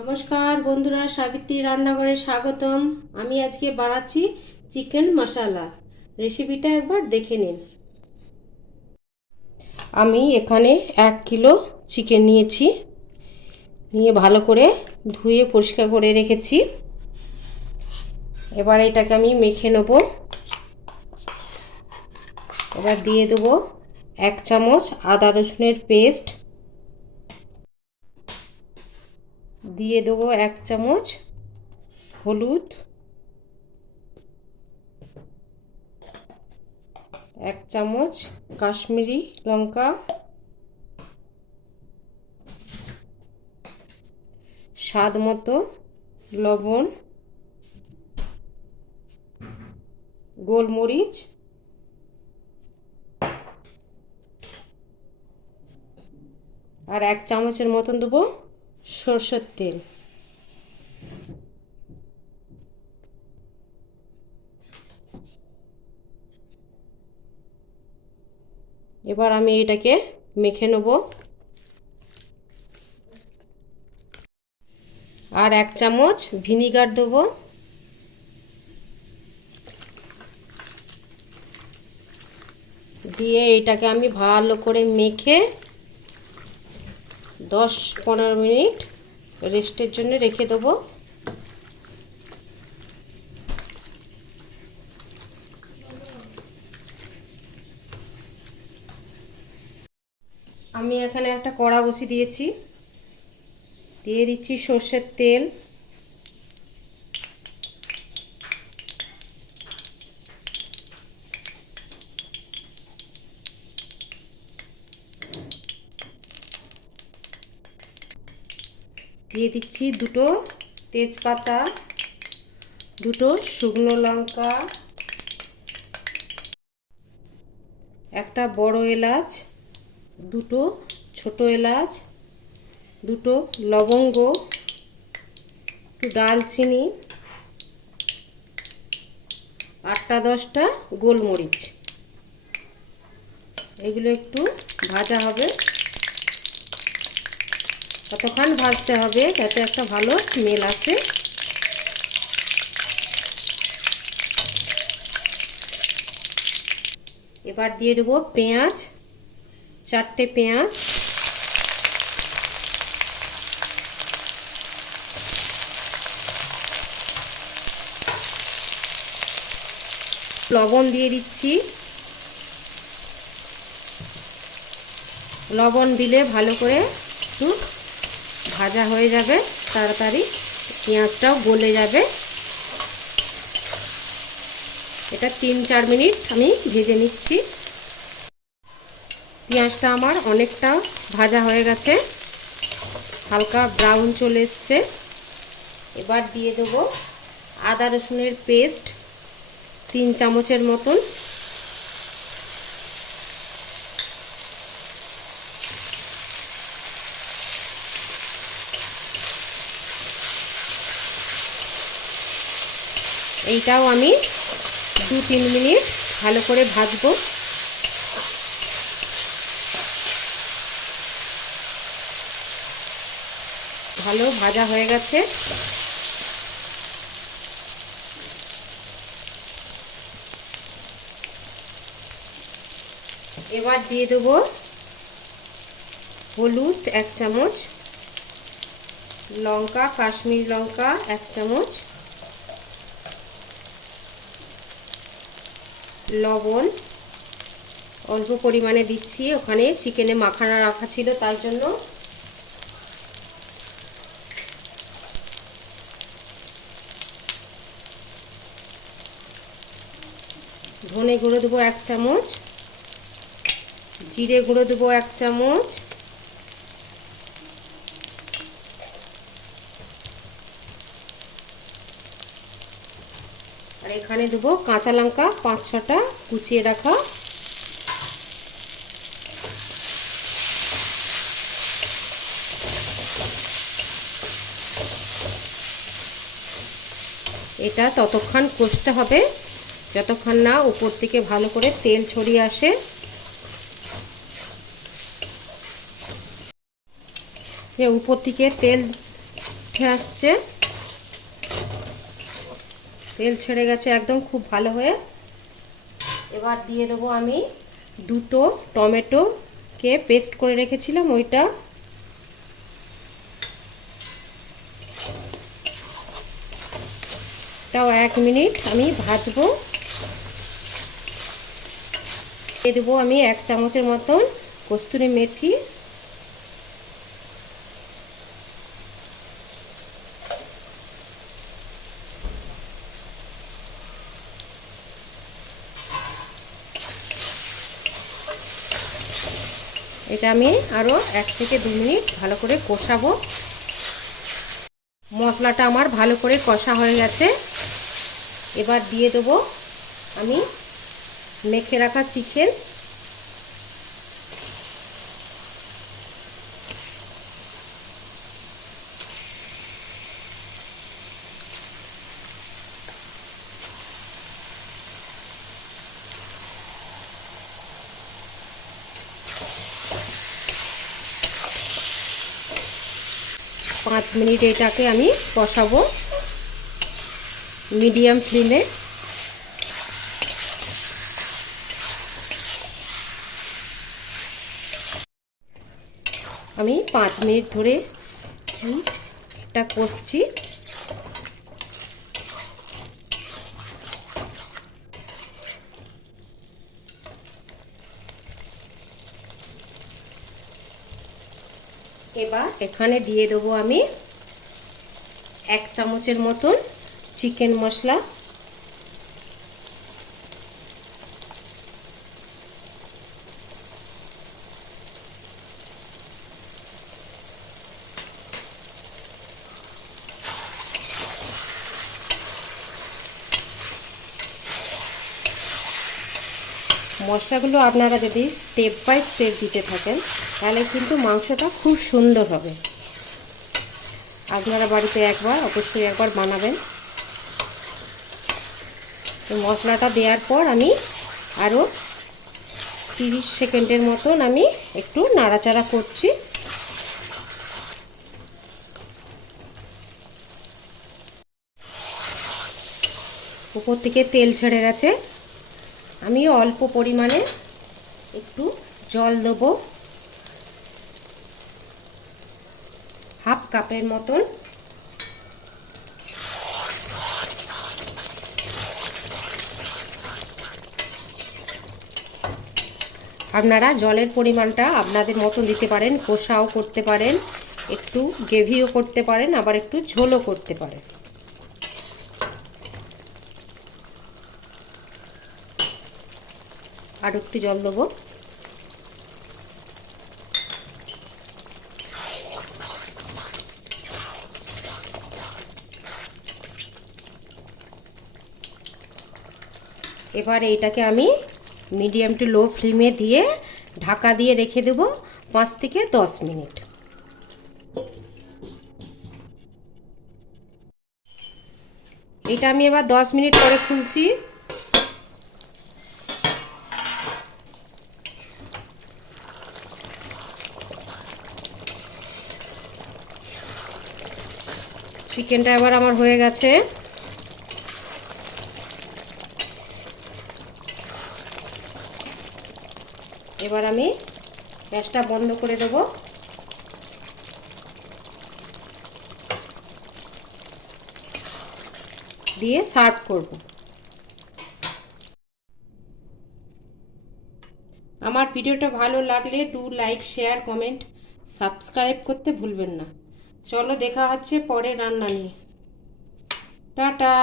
নমস্কার বন্ধুরা, সাবিত্রী রান্নাঘরে স্বাগতম। আমি আজকে বানাচ্ছি চিকেন মশলা। রেসিপিটা একবার দেখে নিন। আমি এখানে 1 কিলো চিকেন নিয়েছি, নিয়ে ভালো করে ধুয়ে পরিষ্কার করে রেখেছি। এবার এটাকে আমি মেখে নেব। এবার দিয়ে দেবো 1 চামচ আদা রসুনের পেস্ট, দিয়ে দেবো 1 চামচ হলুদ, 1 চামচ কাশ্মীরি লঙ্কা, স্বাদ মতো লবণ, গোলমরিচ, আর 1 চামচের মতন দেবো সরষের তেল। এবার আমি এটাকে মেখে নেব। আর 1 চামচ ভিনিগার দেবো। দিয়ে এটাকে আমি ভালো করে মেখে 10-15 মিনিট রেস্টের জন্য রেখে দেবো। আমি এখানে একটা কড়া বসিয়ে দিয়েছি, দিয়ে দিচ্ছি সর্ষের তেল, দিয়ে দিচ্ছি 2টো তেজপাতা, 2টো শুকনো লঙ্কা, একটা বড় এলাচ, 2টো ছোট এলাচ, 2টো লবঙ্গ, একটু দারচিনি, 8-10টা গোলমরিচ। এগুলো একটু ভাজা হবে, ততক্ষণ ভাজতে হবে যাতে একটা ভালো স্মেল আসে। এবার দিয়ে দেবো পেঁয়াজ, 4টে পেঁয়াজ, লবণ দিয়ে দিচ্ছি। লবণ দিলে ভালো করে একটু ভাজা হয়ে যাবে, তাড়াতাড়ি পেঁয়াজটাও গলে যাবে। এটা 3-4 মিনিট আমি ভেজে নিচ্ছি। পেঁয়াজটা আমার অনেকটা ভাজা হয়ে গেছে, হালকা ব্রাউন চলে এসছে। এবার দিয়ে দেবো আদা রসুনের পেস্ট 3 চামচের মতন, এইটাও আমি 2-3 মিনিট ভালো করে ভাজবো। ভালো ভাজা হয়ে গেছে। এবার দিয়ে দেবো হলুদ 1 চামচ, লঙ্কা কাশ্মীরি লঙ্কা 1 চামচ, লবণ অল্প পরিমাণে দিচ্ছি, ওখানে চিকেনে মাখানা রাখা ছিল তাই জন্য। ধনে গুঁড়ো দেবো 1 চামচ, জিরে গুঁড়ো দেবো 1 চামচ, আর এখানে দেবো কাঁচা লঙ্কা 5-6টা কুচিয়ে রাখা। এটা ততক্ষণ কষতে হবে যতক্ষণ না উপর থেকে ভালো করে তেল ছড়িয়ে আসে। উপর থেকে তেল উঠে আসছে, তেল ছেড়ে গেছে একদম খুব ভালো হয়ে। এবার দিয়ে দেবো আমি দুটো টমেটোকে পেস্ট করে রেখেছিলাম ওইটা। এটাও 1 মিনিট আমি ভাজবো। দিয়ে দেবো আমি 1 চামচের মতন কস্তুরি মেথি, এটা আমি আরও 1 থেকে 2 মিনিট ভালো করে কষাবো। মশলাটা আমার ভালো করে কষা হয়ে গেছে। এবার দিয়ে দেবো আমি মেখে রাখা চিকেন। পাঁচ মিনিট এটাকে আমি কষাবো মিডিয়াম ফ্লেমে। আমি 5 মিনিট ধরে এটা কষছি। এবার এখানে দিয়ে দেবো আমি 1 চামচের মতন চিকেন মশলা, মশলাগুলো আপনারা যদি স্টেপ বাই স্টেপ দিতে থাকেন তাহলে কিন্তু মাংসটা খুব সুন্দর হবে। আপনারা বাড়িতে অবশ্যই একবার বানাবেন। তো মশলাটা দেওয়ার পর আমি আরও 30 সেকেন্ডের মতন আমি একটু নাড়াচাড়া করছি। উপর থেকে তেল ছেড়ে গেছে। আমি অল্প পরিমাণে একটু জল দেবো, হাফ কাপের মতন। আপনারা জলের পরিমাণটা আপনাদের মতন দিতে পারেন, কষাও করতে পারেন, একটু গ্রেভিও করতে পারেন, আবার একটু ঝোলও করতে পারেন। আর একটু জল দেবো। এবার এইটাকে আমি মিডিয়াম টু লো ফ্লেমে দিয়ে ঢাকা দিয়ে রেখে দেব 5 থেকে 10 মিনিট। এটা আমি এবার 10 মিনিট পরে খুলছি। চিকেনটা এবার আমার হয়ে গেছে। এবার আমি গ্যাসটা বন্ধ করে দেব। দিয়ে সার্ভ করব। আমার ভিডিওটা ভালো লাগলে লাইক, শেয়ার, কমেন্ট, সাবস্ক্রাইব করতে ভুলবেন না। চলো দেখা হচ্ছে পরে রান্না নিয়ে। টাটা।